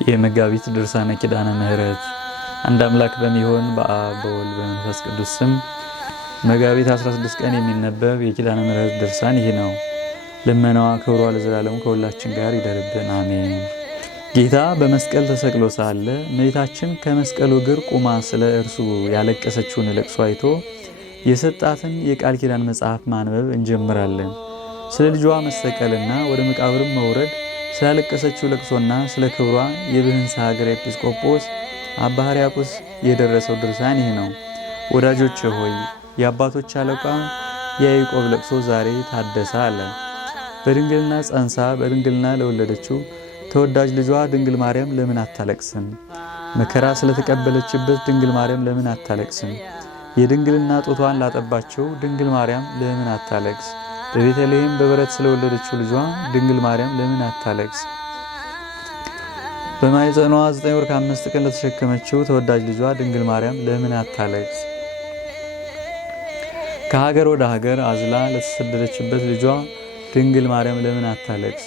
የመጋቢት ድርሳነ ኪዳነ ምሕረት። አንድ አምላክ በሚሆን በአብ በወልድ በመንፈስ ቅዱስ ስም መጋቢት 16 ቀን የሚነበብ የኪዳነ ምሕረት ድርሳን ይህ ነው። ልመናዋ ክብሯ ለዘላለሙ ከሁላችን ጋር ይደርብን፣ አሜን። ጌታ በመስቀል ተሰቅሎ ሳለ እመቤታችን ከመስቀሉ እግር ቁማ ስለ እርሱ ያለቀሰችውን ለቅሶ አይቶ የሰጣትን የቃል ኪዳን መጽሐፍ ማንበብ እንጀምራለን። ስለ ልጇ መሰቀልና ወደ መቃብርም መውረድ ስላለቀሰችው ለቅሶና ስለ ክብሯ የብህንሳ ሀገር ኤጲስቆጶስ አባ ሕርያቆስ የደረሰው ድርሳን ይህ ነው። ወዳጆች ሆይ የአባቶች አለቃ የያዕቆብ ለቅሶ ዛሬ ታደሰ አለ። በድንግልና ጸንሳ በድንግልና ለወለደችው ተወዳጅ ልጇ ድንግል ማርያም ለምን አታለቅስም? መከራ ስለተቀበለችበት ድንግል ማርያም ለምን አታለቅስም? የድንግልና ጡቷን ላጠባቸው ድንግል ማርያም ለምን አታለቅስ? በቤተልሔም በበረት ስለወለደችው ልጇ ድንግል ማርያም ለምን አታለቅስ? በማኅፀኗ 9 ወር ከ5 ቀን ለተሸከመችው ተወዳጅ ልጇ ድንግል ማርያም ለምን አታለቅስ? ከሀገር ወደ ሀገር አዝላ ለተሰደደችበት ልጇ ድንግል ማርያም ለምን አታለቅስ?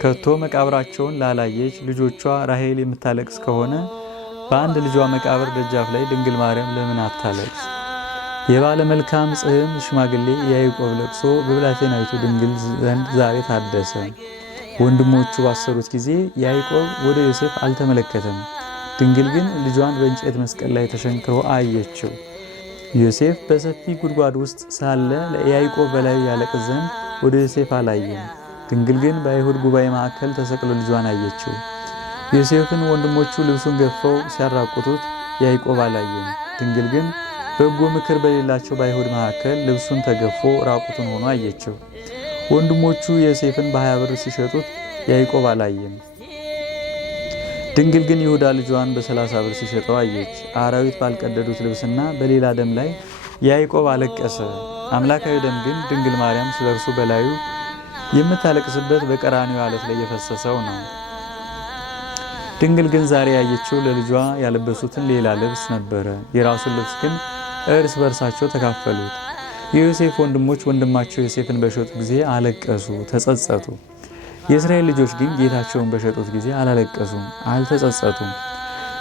ከቶ መቃብራቸውን ላላየች ልጆቿ ራሔል የምታለቅስ ከሆነ በአንድ ልጇ መቃብር ደጃፍ ላይ ድንግል ማርያም ለምን አታለቅስ? የባለ መልካም ጽሕም ሽማግሌ የያዕቆብ ለቅሶ በብላቴናይቱ ድንግል ዘንድ ዛሬ ታደሰ። ወንድሞቹ ባሰሩት ጊዜ ያዕቆብ ወደ ዮሴፍ አልተመለከተም። ድንግል ግን ልጇን በእንጨት መስቀል ላይ ተሸንክሮ አየችው። ዮሴፍ በሰፊ ጉድጓድ ውስጥ ሳለ ለያዕቆብ በላዩ ያለቅስ ዘንድ ወደ ዮሴፍ አላየም። ድንግል ግን በአይሁድ ጉባኤ መካከል ተሰቅሎ ልጇን አየችው። ዮሴፍን ወንድሞቹ ልብሱን ገፈው ሲያራቁቱት ያዕቆብ አላየም። ድንግል ግን በጎ ምክር በሌላቸው በአይሁድ መካከል ልብሱን ተገፎ ራቁቱን ሆኖ አየችው። ወንድሞቹ ዮሴፍን በ20 ብር ሲሸጡት ያዕቆብ አላየም። ድንግል ግን ይሁዳ ልጇን በ30 ብር ሲሸጠው አየች። አራዊት ባልቀደዱት ልብስና በሌላ ደም ላይ ያዕቆብ አለቀሰ። አምላካዊ ደም ግን ድንግል ማርያም ስለ እርሱ በላዩ የምታለቅስበት በቀራንዮ ዓለት ላይ የፈሰሰው ነው። ድንግል ግን ዛሬ ያየችው ለልጇ ያለበሱትን ሌላ ልብስ ነበረ። የራሱን ልብስ ግን እርስ በርሳቸው ተካፈሉት። የዮሴፍ ወንድሞች ወንድማቸው ዮሴፍን በሸጡ ጊዜ አለቀሱ፣ ተጸጸቱ። የእስራኤል ልጆች ግን ጌታቸውን በሸጡት ጊዜ አላለቀሱም፣ አልተጸጸቱም።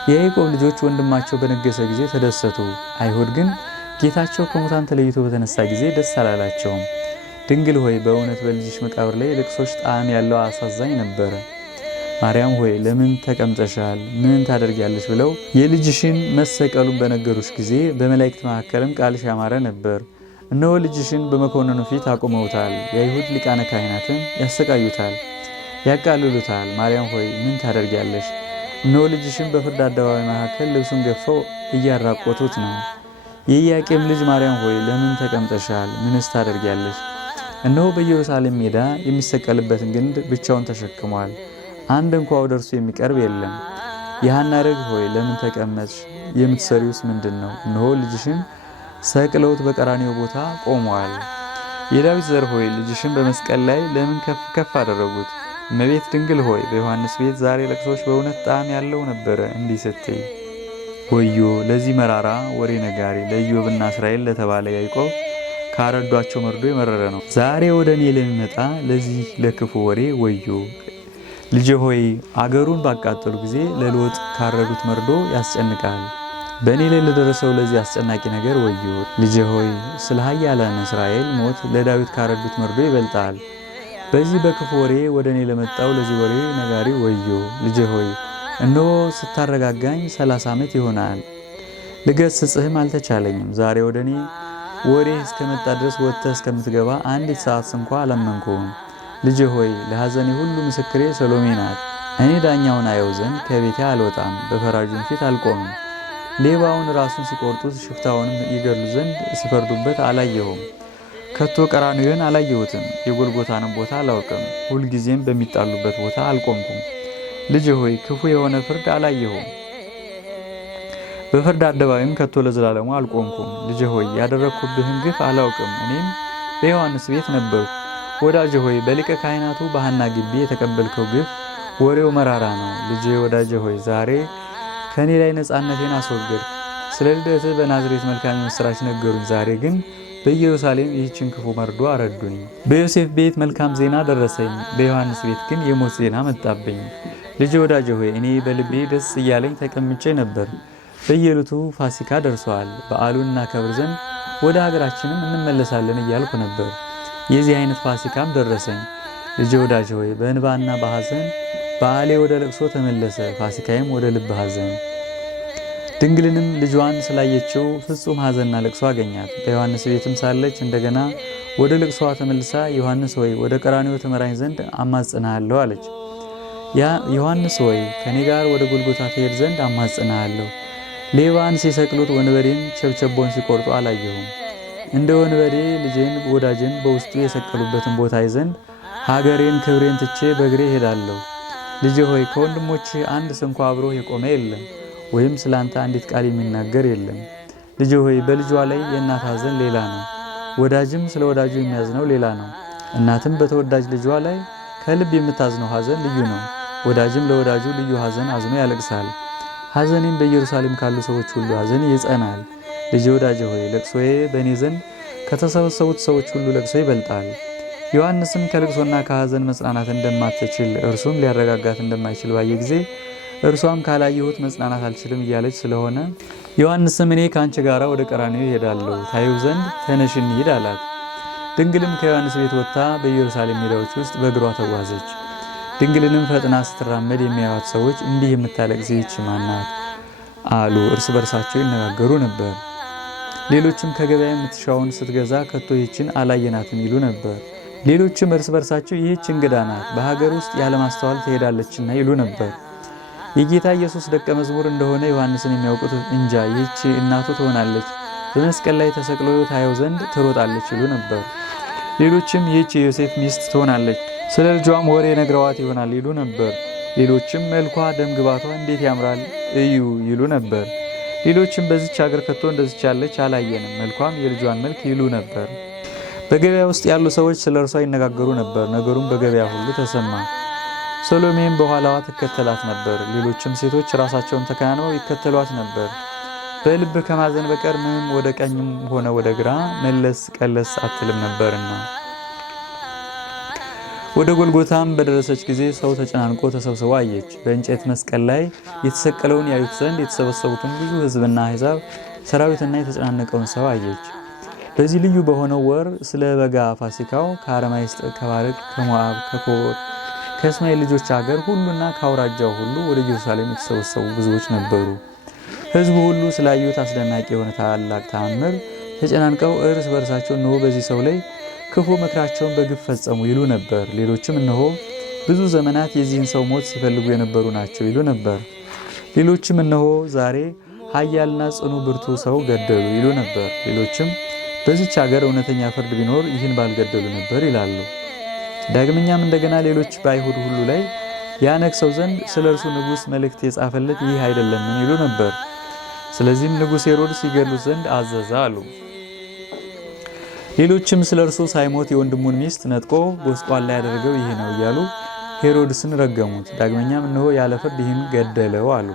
የያዕቆብ ልጆች ወንድማቸው በነገሰ ጊዜ ተደሰቱ። አይሁድ ግን ጌታቸው ከሙታን ተለይቶ በተነሳ ጊዜ ደስ አላላቸውም። ድንግል ሆይ በእውነት በልጅሽ መቃብር ላይ ልቅሶች ጣዕም ያለው አሳዛኝ ነበረ። ማርያም ሆይ ለምን ተቀምጠሻል? ምን ታደርጊያለሽ? ብለው የልጅሽን መሰቀሉን በነገሩሽ ጊዜ በመላእክት መካከልም ቃልሽ ያማረ ነበር። እነሆ ልጅሽን በመኮንኑ ፊት አቁመውታል። የአይሁድ ሊቃነ ካህናትም ያሰቃዩታል፣ ያቃልሉታል። ማርያም ሆይ ምን ታደርጊያለሽ? እነሆ ልጅሽን በፍርድ አደባባይ መካከል ልብሱን ገፈው እያራቆቱት ነው። የኢያቄም ልጅ ማርያም ሆይ ለምን ተቀምጠሻል? ምንስ ታደርጊያለሽ? እነሆ በኢየሩሳሌም ሜዳ የሚሰቀልበትን ግንድ ብቻውን ተሸክሟል። አንድ እንኳ ወደ እርሱ የሚቀርብ የለም። የሐና ርግብ ሆይ ለምን ተቀመጥሽ? የምትሰሪውስ ምንድን ነው? እነሆ ልጅሽን ሰቅለውት በቀራንዮ ቦታ ቆሟል። የዳዊት ዘር ሆይ ልጅሽን በመስቀል ላይ ለምን ከፍ ከፍ አደረጉት? እመቤት ድንግል ሆይ በዮሐንስ ቤት ዛሬ ለቅሶች በእውነት ጣዕም ያለው ነበረ እንዲህ ስትይ፣ ወዮ ለዚህ መራራ ወሬ ነጋሪ ለኢዮብና እስራኤል ለተባለ ያዕቆብ ካረዷቸው መርዶ የመረረ ነው። ዛሬ ወደ እኔ ለሚመጣ ለዚህ ለክፉ ወሬ ወዮ። ልጄ ሆይ አገሩን ባቃጠሉ ጊዜ ለሎጥ ካረዱት መርዶ ያስጨንቃል። በእኔ ላይ ለደረሰው ለዚህ አስጨናቂ ነገር ወዮ። ልጄ ሆይ ስለ ኃያላን እስራኤል ሞት ለዳዊት ካረዱት መርዶ ይበልጣል። በዚህ በክፉ ወሬ ወደ እኔ ለመጣው ለዚህ ወሬ ነጋሪ ወዮ። ልጄ ሆይ እነሆ ስታረጋጋኝ 30 ዓመት ይሆናል፣ ልገስጽህም አልተቻለኝም። ዛሬ ወደ እኔ ወሬ እስከመጣ ድረስ ወጥተህ እስከምትገባ አንዲት ሰዓት እንኳ አላመንኩም። ልጄ ሆይ ለሐዘኔ ሁሉ ምስክሬ ሰሎሜ ናት። እኔ ዳኛውን አየው ዘንድ ከቤቴ አልወጣም፣ በፈራጁን ፊት አልቆምም። ሌባውን ራሱን ሲቆርጡት ሽፍታውንም ይገድሉ ዘንድ ሲፈርዱበት አላየሁም። ከቶ ቀራንዮን አላየሁትም፣ የጎልጎታንም ቦታ አላውቅም። ሁልጊዜም በሚጣሉበት ቦታ አልቆምኩም። ልጄ ሆይ ክፉ የሆነ ፍርድ አላየሁም፣ በፍርድ አደባባይም ከቶ ለዘላለሙ አልቆምኩም። ልጄ ሆይ ያደረግኩብህን ግፍ አላውቅም፣ እኔም በዮሐንስ ቤት ነበርኩ። ወዳጄ ሆይ በሊቀ ካህናቱ በሐና ግቢ የተቀበልከው ግፍ ወሬው መራራ ነው። ልጄ ወዳጄ ሆይ ዛሬ ከእኔ ላይ ነፃነቴን አስወገድክ። ስለ ልደትህ በናዝሬት መልካም የምሥራች ነገሩኝ። ዛሬ ግን በኢየሩሳሌም ይህችን ክፉ መርዶ አረዱኝ። በዮሴፍ ቤት መልካም ዜና ደረሰኝ፣ በዮሐንስ ቤት ግን የሞት ዜና መጣብኝ። ልጄ ወዳጄ ሆይ እኔ በልቤ ደስ እያለኝ ተቀምጬ ነበር። በየዕለቱ ፋሲካ ደርሷል፣ በዓሉን እናከብር ዘንድ ወደ ሀገራችንም እንመለሳለን እያልኩ ነበር። የዚህ አይነት ፋሲካም ደረሰኝ። ልጄ ወዳጄ ሆይ በእንባና በሐዘን በዓሌ ወደ ለቅሶ ተመለሰ፣ ፋሲካዬም ወደ ልብ ሐዘን። ድንግልንም ልጇን ስላየችው ፍጹም ሐዘንና ለቅሶ አገኛት። በዮሐንስ ቤትም ሳለች እንደገና ወደ ልቅሷ ተመልሳ ዮሐንስ ሆይ ወደ ቀራንዮ ትመራኝ ዘንድ አማጽናለሁ አለች። ዮሐንስ ሆይ ከኔ ጋር ወደ ጎልጎታ ትሄድ ዘንድ አማጽናለሁ። ሌባን ሲሰቅሉት ወንበዴን ቸብቸቦን ሲቆርጡ አላየሁም። እንደ ወንበዴ ልጄን ወዳጄን በውስጡ የሰቀሉበትን ቦታ ይዘንድ ሀገሬን ክብሬን ትቼ በእግሬ ሄዳለሁ። ልጄ ሆይ ከወንድሞች አንድ ስንኳ አብሮ የቆመ የለም፣ ወይም ስላንተ አንዲት ቃል የሚናገር የለም። ልጄ ሆይ በልጇ ላይ የእናት ሐዘን ሌላ ነው፣ ወዳጅም ስለ ወዳጁ የሚያዝነው ሌላ ነው። እናትም በተወዳጅ ልጇ ላይ ከልብ የምታዝነው ሐዘን ልዩ ነው። ወዳጅም ለወዳጁ ልዩ ሐዘን አዝኖ ያለቅሳል። ሐዘኔም በኢየሩሳሌም ካሉ ሰዎች ሁሉ ሐዘን ይጸናል። ልጄ ወዳጄ ሆይ ለቅሶዬ በእኔ ዘንድ ከተሰበሰቡት ሰዎች ሁሉ ለቅሶ ይበልጣል። ዮሐንስም ከልቅሶና ከሐዘን መጽናናት እንደማትችል እርሱም ሊያረጋጋት እንደማይችል ባየ ጊዜ እርሷም ካላየሁት መጽናናት አልችልም እያለች ስለሆነ ዮሐንስም እኔ ከአንቺ ጋር ወደ ቀራንዮ እሄዳለሁ፣ ታዩ ዘንድ ተነሽ እንሂድ አላት። ድንግልም ከዮሐንስ ቤት ወጥታ በኢየሩሳሌም ሜዳዎች ውስጥ በእግሯ ተጓዘች። ድንግልንም ፈጥና ስትራመድ የሚያዩት ሰዎች እንዲህ የምታለቅስ ይህች ማን ናት አሉ። እርስ በርሳቸው ይነጋገሩ ነበር። ሌሎችም ከገበያ የምትሻውን ስትገዛ ከቶ ይህችን አላየናትም ይሉ ነበር። ሌሎችም እርስ በርሳቸው ይህች እንግዳ ናት፣ በሀገር ውስጥ ያለማስተዋል ትሄዳለችና ይሉ ነበር። የጌታ ኢየሱስ ደቀ መዝሙር እንደሆነ ዮሐንስን የሚያውቁት እንጃ ይህች እናቱ ትሆናለች፣ በመስቀል ላይ ተሰቅሎ ታየው ዘንድ ትሮጣለች ይሉ ነበር። ሌሎችም ይህች የዮሴፍ ሚስት ትሆናለች፣ ስለ ልጇም ወሬ ነግረዋት ይሆናል ይሉ ነበር። ሌሎችም መልኳ ደም ግባቷ እንዴት ያምራል እዩ ይሉ ነበር። ሌሎችም በዚች ሀገር ከቶ እንደዚች ያለች አላየንም፣ መልኳም የልጇን መልክ ይሉ ነበር። በገበያ ውስጥ ያሉ ሰዎች ስለ እርሷ ይነጋገሩ ነበር። ነገሩም በገበያ ሁሉ ተሰማ። ሰሎሜም በኋላዋ ትከተላት ነበር። ሌሎችም ሴቶች ራሳቸውን ተከናንበው ይከተሏት ነበር። በልብ ከማዘን በቀር ምንም ወደ ቀኝም ሆነ ወደ ግራ መለስ ቀለስ አትልም ነበርና። ወደ ጎልጎታም በደረሰች ጊዜ ሰው ተጨናንቆ ተሰብስቦ አየች። በእንጨት መስቀል ላይ የተሰቀለውን ያዩት ዘንድ የተሰበሰቡትን ብዙ ሕዝብና አሕዛብ ሰራዊትና የተጨናነቀውን ሰው አየች። በዚህ ልዩ በሆነው ወር ስለ በጋ ፋሲካው ከአረማይስጥ፣ ከባርቅ፣ ከሞዓብ፣ ከኮር፣ ከእስማኤል ልጆች ሀገር ሁሉና ከአውራጃው ሁሉ ወደ ኢየሩሳሌም የተሰበሰቡ ብዙዎች ነበሩ። ሕዝቡ ሁሉ ስላዩት አስደናቂ የሆነ ታላቅ ተአምር ተጨናንቀው እርስ በርሳቸው እነሆ በዚህ ሰው ላይ ክፉ ምክራቸውን በግፍ ፈጸሙ ይሉ ነበር። ሌሎችም እነሆ ብዙ ዘመናት የዚህን ሰው ሞት ሲፈልጉ የነበሩ ናቸው ይሉ ነበር። ሌሎችም እነሆ ዛሬ ኃያልና ጽኑ ብርቱ ሰው ገደሉ ይሉ ነበር። ሌሎችም በዚች ሀገር እውነተኛ ፍርድ ቢኖር ይህን ባልገደሉ ነበር ይላሉ። ዳግመኛም እንደገና ሌሎች በአይሁድ ሁሉ ላይ ያነግሰው ዘንድ ስለ እርሱ ንጉሥ መልእክት የጻፈለት ይህ አይደለምን ይሉ ነበር። ስለዚህም ንጉሥ ሄሮድስ ይገድሉት ዘንድ አዘዘ አሉ። ሌሎችም ስለ እርሱ ሳይሞት የወንድሙን ሚስት ነጥቆ ጎስቋላ ያደረገው ይህ ነው እያሉ ሄሮድስን ረገሙት። ዳግመኛም እነሆ ያለ ፍርድ ይህን ገደለው አሉ።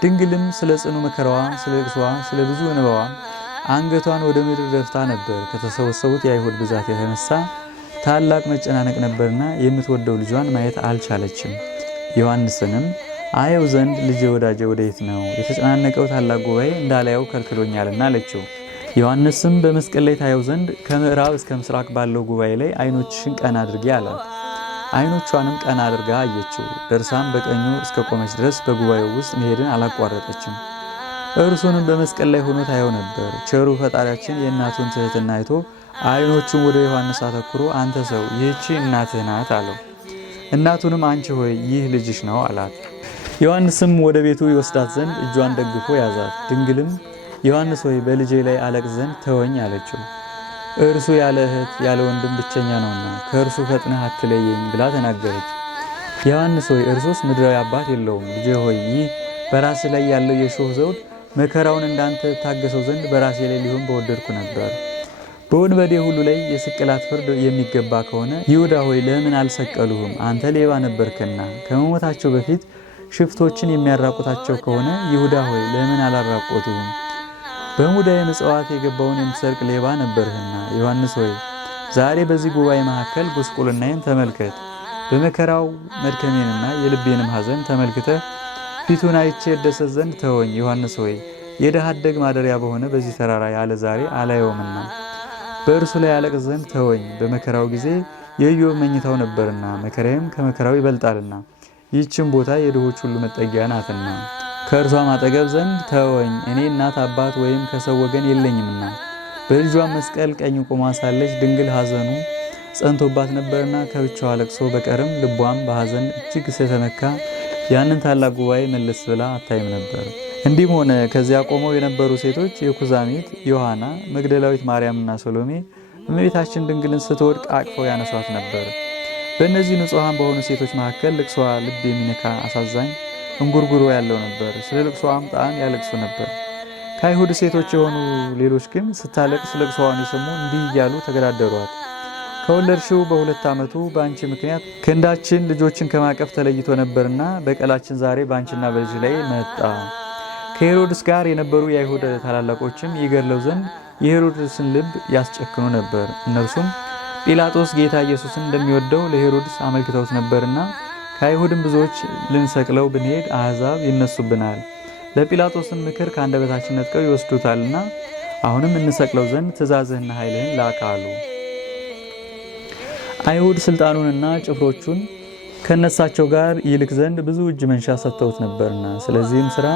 ድንግልም ስለ ጽኑ መከራዋ፣ ስለ ልቅሷ፣ ስለ ብዙ እንባዋ አንገቷን ወደ ምድር ደፍታ ነበር። ከተሰበሰቡት የአይሁድ ብዛት የተነሳ ታላቅ መጨናነቅ ነበርና የምትወደው ልጇን ማየት አልቻለችም። ዮሐንስንም አየው ዘንድ ልጄ ወዳጄ ወዴት ነው? የተጨናነቀው ታላቅ ጉባኤ እንዳላየው ከልክሎኛልና አለችው። ዮሐንስም በመስቀል ላይ ታየው ዘንድ ከምዕራብ እስከ ምስራቅ ባለው ጉባኤ ላይ ዓይኖችሽን ቀና አድርጊ አላት። ዓይኖቿንም ቀና አድርጋ አየችው። ደርሳም በቀኙ እስከ ቆመች ድረስ በጉባኤው ውስጥ መሄድን አላቋረጠችም። እርሱንም በመስቀል ላይ ሆኖ ታየው ነበር። ቸሩ ፈጣሪያችን የእናቱን ትህትና አይቶ ዓይኖቹን ወደ ዮሐንስ አተኩሮ አንተ ሰው ይህቺ እናትህ ናት አለው። እናቱንም አንቺ ሆይ ይህ ልጅሽ ነው አላት። ዮሐንስም ወደ ቤቱ ይወስዳት ዘንድ እጇን ደግፎ ያዛት። ድንግልም ዮሐንስ ሆይ በልጄ ላይ አለቅስ ዘንድ ተወኝ አለችው። እርሱ ያለ እህት ያለ ወንድም ብቸኛ ነውና ከእርሱ ፈጥነህ አትለየኝ ብላ ተናገረች። ዮሐንስ ሆይ እርሱስ ምድራዊ አባት የለውም። ልጄ ሆይ ይህ በራስህ ላይ ያለው የሾህ ዘውድ መከራውን እንዳንተ ታገሰው ዘንድ በራሴ ላይ ሊሆን በወደድኩ ነበር። በወንበዴ ሁሉ ላይ የስቅላት ፍርድ የሚገባ ከሆነ ይሁዳ ሆይ ለምን አልሰቀሉህም? አንተ ሌባ ነበርክና። ከመሞታቸው በፊት ሽፍቶችን የሚያራቁታቸው ከሆነ ይሁዳ ሆይ ለምን አላራቆቱህም? በሙዳየ ምጽዋት የገባውን የምትሰርቅ ሌባ ነበርህና። ዮሐንስ ሆይ ዛሬ በዚህ ጉባኤ መካከል ጉስቁልናዬን ተመልከት። በመከራው መድከሜንና የልቤንም ሐዘን ተመልክተህ ፊቱን አይቼ እደሰት ዘንድ ተወኝ። ዮሐንስ ሆይ የድሃ አደግ ማደሪያ በሆነ በዚህ ተራራ ያለ ዛሬ አላየውምና በእርሱ ላይ ያለቅስ ዘንድ ተወኝ። በመከራው ጊዜ የኢዮብ መኝታው ነበርና መከራዬም ከመከራው ይበልጣልና ይህችን ቦታ የድሆች ሁሉ መጠጊያ ናትና ከእርሷም አጠገብ ዘንድ ተወኝ። እኔ እናት አባት ወይም ከሰው ወገን የለኝምና በልጇም መስቀል ቀኝ ቆማ ሳለች ድንግል ሐዘኑ ጸንቶባት ነበርና ከብቻዋ ለቅሶ በቀርም ልቧም በሐዘን እጅግ ስለተነካ ያንን ታላቅ ጉባኤ መለስ ብላ አታይም ነበር። እንዲህም ሆነ ከዚያ ቆመው የነበሩ ሴቶች የኩዛሚት፣ ዮሐና፣ መግደላዊት ማርያምና ሰሎሜ እመቤታችን ድንግልን ስትወድቅ አቅፈው ያነሷት ነበር። በእነዚህ ንጹሐን በሆኑ ሴቶች መካከል ልቅሷ ልብ የሚነካ አሳዛኝ እንጉርጉሮ ያለው ነበር። ስለ ልቅሷም ጣም ያለቅሱ ነበር። ከአይሁድ ሴቶች የሆኑ ሌሎች ግን ስታለቅስ ልቅሷን የሰሙ እንዲህ እያሉ ተገዳደሯት። ከወለድሽው በ2 ዓመቱ በአንቺ ምክንያት ክንዳችን ልጆችን ከማቀፍ ተለይቶ ነበርና በቀላችን ዛሬ በአንቺና በልጅ ላይ መጣ። ከሄሮድስ ጋር የነበሩ የአይሁድ ታላላቆችም ይገድለው ዘንድ የሄሮድስን ልብ ያስጨክኑ ነበር። እነርሱም ጲላጦስ ጌታ ኢየሱስን እንደሚወደው ለሄሮድስ አመልክተውት ነበርና ከአይሁድም ብዙዎች ልንሰቅለው ብንሄድ አሕዛብ ይነሱብናል፣ ለጲላጦስን ምክር ከአንደበታችን ነጥቀው ይወስዱታልና አሁንም እንሰቅለው ዘንድ ትእዛዝህና ኃይልህን ላክ አሉ። አይሁድ ስልጣኑንና ጭፍሮቹን ከነሳቸው ጋር ይልክ ዘንድ ብዙ እጅ መንሻ ሰጥተውት ነበርና ስለዚህም ስራ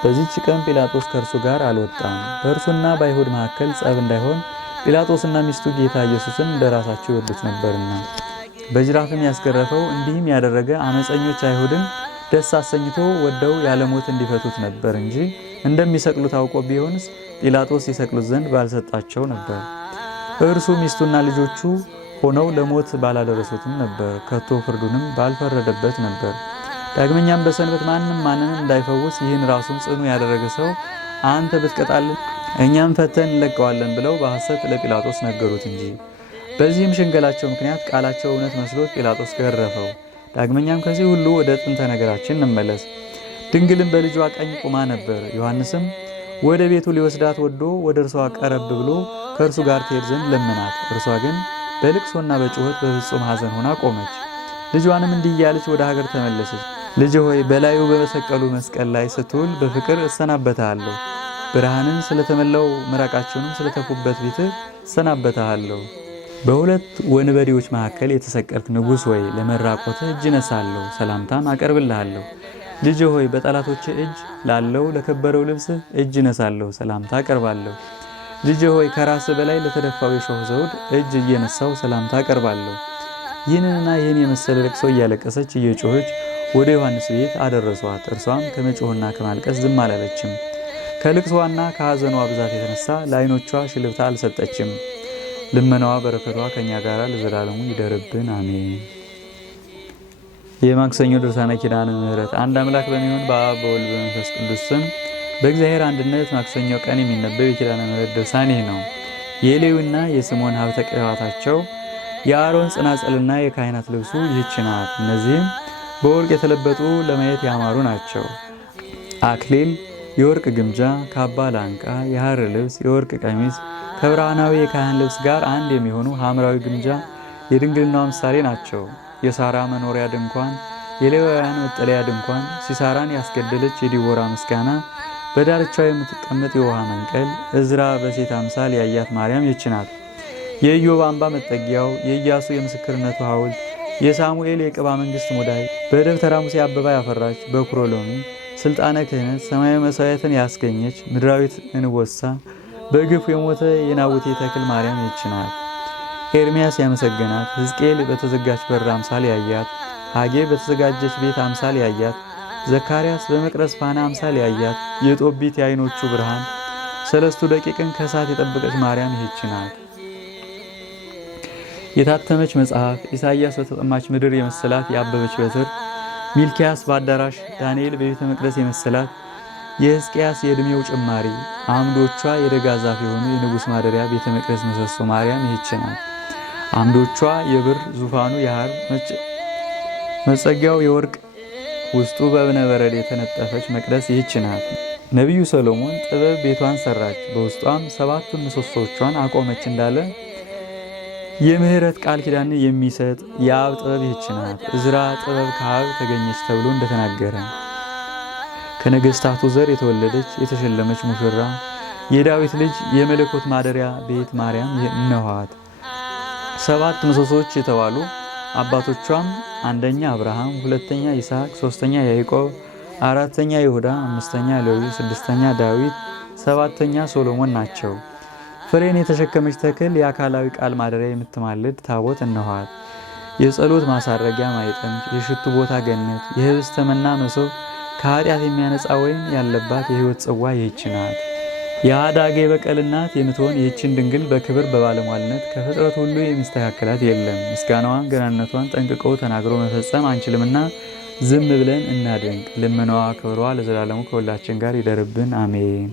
በዚህች ቀን ጲላጦስ ከእርሱ ጋር አልወጣም። በእርሱና በአይሁድ መካከል ጸብ እንዳይሆን ጲላጦስና ሚስቱ ጌታ ኢየሱስን እንደራሳቸው ይወዱት ነበርና በጅራፍም ያስገረፈው እንዲህም ያደረገ አመፀኞች አይሁድን ደስ አሰኝቶ ወደው ያለሞት እንዲፈቱት ነበር እንጂ እንደሚሰቅሉት አውቆ ቢሆንስ ጲላጦስ ይሰቅሉት ዘንድ ባልሰጣቸው ነበር። እርሱ ሚስቱና ልጆቹ ሆነው ለሞት ባላደረሱትም ነበር፣ ከቶ ፍርዱንም ባልፈረደበት ነበር። ዳግመኛም በሰንበት ማንም ማንንም እንዳይፈውስ ይህን ራሱን ጽኑ ያደረገ ሰው አንተ ብትቀጣልን እኛም ፈተን እንለቀዋለን ብለው በሐሰት ለጲላጦስ ነገሩት እንጂ። በዚህም ሽንገላቸው ምክንያት ቃላቸው እውነት መስሎት ጲላጦስ ገረፈው። ዳግመኛም ከዚህ ሁሉ ወደ ጥንተ ነገራችን እንመለስ። ድንግልም በልጇ ቀኝ ቁማ ነበር። ዮሐንስም ወደ ቤቱ ሊወስዳት ወዶ ወደ እርሷ ቀረብ ብሎ ከእርሱ ጋር ትሄድ ዘንድ ለመናት። እርሷ ግን በልቅሶና በጩኸት በፍጹም ሐዘን ሆና ቆመች። ልጇንም እንዲህ እያለች ወደ ሀገር ተመለሰች። ልጅ ሆይ በላዩ በመሰቀሉ መስቀል ላይ ስትውል በፍቅር እሰናበታለሁ። ብርሃንን ስለተመላው ምራቃቸውንም ስለተፉበት ፊትህ እሰናበታለሁ። በሁለት ወንበዴዎች መካከል የተሰቀልክ ንጉሥ ሆይ ለመራቆትህ እጅ ነሳለሁ፣ ሰላምታም አቀርብልሃለሁ። ልጅ ሆይ በጠላቶች እጅ ላለው ለከበረው ልብስህ እጅ ነሳለሁ፣ ሰላምታ አቀርባለሁ። ልጅ ሆይ ከራስ በላይ ለተደፋው የሾህ ዘውድ እጅ እየነሳው ሰላምታ አቀርባለሁ። ይህንንና ይህን የመሰለ ለቅሶ እያለቀሰች እየጮኸች ወደ ዮሐንስ ቤት አደረሷት። እርሷም ከመጮህና ከማልቀስ ዝም አላለችም። ከልቅሷና ከሐዘኗ ብዛት የተነሳ ለዓይኖቿ ሽልብታ አልሰጠችም። ልመናዋ በረከቷ ከኛ ጋር ለዘላለሙ ይደርብን፣ አሜን። የማክሰኞ ድርሳነ ኪዳነ ምሕረት። አንድ አምላክ በሚሆን በአብ በወልድ በመንፈስ ቅዱስ ስም በእግዚአብሔር አንድነት ማክሰኞ ቀን የሚነበብ የኪዳነ ምሕረት ድርሳን ይህ ነው። የሌዊና የስምዖን ሀብተ ቅባታቸው የአሮን ጽናጽልና የካህናት ልብሱ ይህች ናት። እነዚህም በወርቅ የተለበጡ ለማየት ያማሩ ናቸው። አክሊል፣ የወርቅ ግምጃ፣ ካባ፣ ላንቃ፣ የሐር ልብስ፣ የወርቅ ቀሚስ ከብርሃናዊ የካህን ልብስ ጋር አንድ የሚሆኑ ሐምራዊ ግምጃ የድንግልናዋ ምሳሌ ናቸው። የሳራ መኖሪያ ድንኳን፣ የሌዋውያን መጠለያ ድንኳን፣ ሲሳራን ያስገደለች የዲቦራ ምስጋና፣ በዳርቻው የምትቀመጥ የውሃ መንቀል፣ እዝራ በሴት አምሳል ያያት ማርያም ይህች ናት። የኢዮብ አምባ መጠጊያው፣ የኢያሱ የምስክርነቱ ሐውልት፣ የሳሙኤል የቅባ መንግሥት ሙዳይ፣ በደብተራ ሙሴ አበባ ያፈራች በኩረ ሎሚ፣ ስልጣነ ክህነት፣ ሰማያዊ መሥዋዕትን ያስገኘች ምድራዊት እንቦሳ፣ በግፍ የሞተ የናቡቴ ተክል ማርያም ይህች ናት። ኤርምያስ ያመሰገናት፣ ሕዝቅኤል በተዘጋች በር አምሳል ያያት፣ ሐጌ በተዘጋጀች ቤት አምሳል ያያት፣ ዘካርያስ በመቅረዝ ፋና አምሳል ያያት፣ የጦቢት የዓይኖቹ ብርሃን፣ ሰለስቱ ደቂቅን ከእሳት የጠበቀች ማርያም ይህች ናት። የታተመች መጽሐፍ፣ ኢሳይያስ በተጠማች ምድር የመሰላት የአበበች በትር፣ ሚልኪያስ በአዳራሽ፣ ዳንኤል በቤተ መቅደስ የመሰላት የሕዝቅያስ የዕድሜው ጭማሪ፣ አምዶቿ የደጋ ዛፍ የሆኑ የንጉሥ ማደሪያ ቤተ መቅደስ ምሰሶ ማርያም ይህች ናት። አምዶቿ የብር ዙፋኑ የሐር መጸጊያው የወርቅ ውስጡ በእብነ በረድ የተነጠፈች መቅደስ ይህች ናት። ነቢዩ ሰሎሞን ጥበብ ቤቷን ሰራች፣ በውስጧም 7 ምሰሶቿን አቆመች እንዳለ የምህረት ቃል ኪዳን የሚሰጥ የአብ ጥበብ ይህች ናት። ዕዝራ ጥበብ ከአብ ተገኘች ተብሎ እንደተናገረ ከነገስታቱ ዘር የተወለደች የተሸለመች ሙሽራ የዳዊት ልጅ የመለኮት ማደሪያ ቤት ማርያም እነኋት። 7 ምሰሶች የተባሉ አባቶቿም አንደኛ አብርሃም፣ ሁለተኛ ይስሐቅ፣ ሶስተኛ ያዕቆብ፣ አራተኛ ይሁዳ፣ አምስተኛ ሌዊ፣ ስድስተኛ ዳዊት፣ ሰባተኛ ሶሎሞን ናቸው። ፍሬን የተሸከመች ተክል የአካላዊ ቃል ማደሪያ የምትማልድ ታቦት እነኋት። የጸሎት ማሳረጊያ ማዕጠንት፣ የሽቱ ቦታ ገነት፣ የህብስተ መና መሶብ፣ ከኃጢአት የሚያነጻ ወይን ያለባት የህይወት ጽዋ ይህች ናት። የአዳጌ በቀል እናት የምትሆን ይህችን ድንግል በክብር በባለሟልነት ከፍጥረት ሁሉ የሚስተካከላት የለም። ምስጋናዋን ገናነቷን ጠንቅቀው ተናግሮ መፈጸም አንችልምና ዝም ብለን እናድንቅ። ልመናዋ ክብሯ ለዘላለሙ ከሁላችን ጋር ይደርብን፣ አሜን።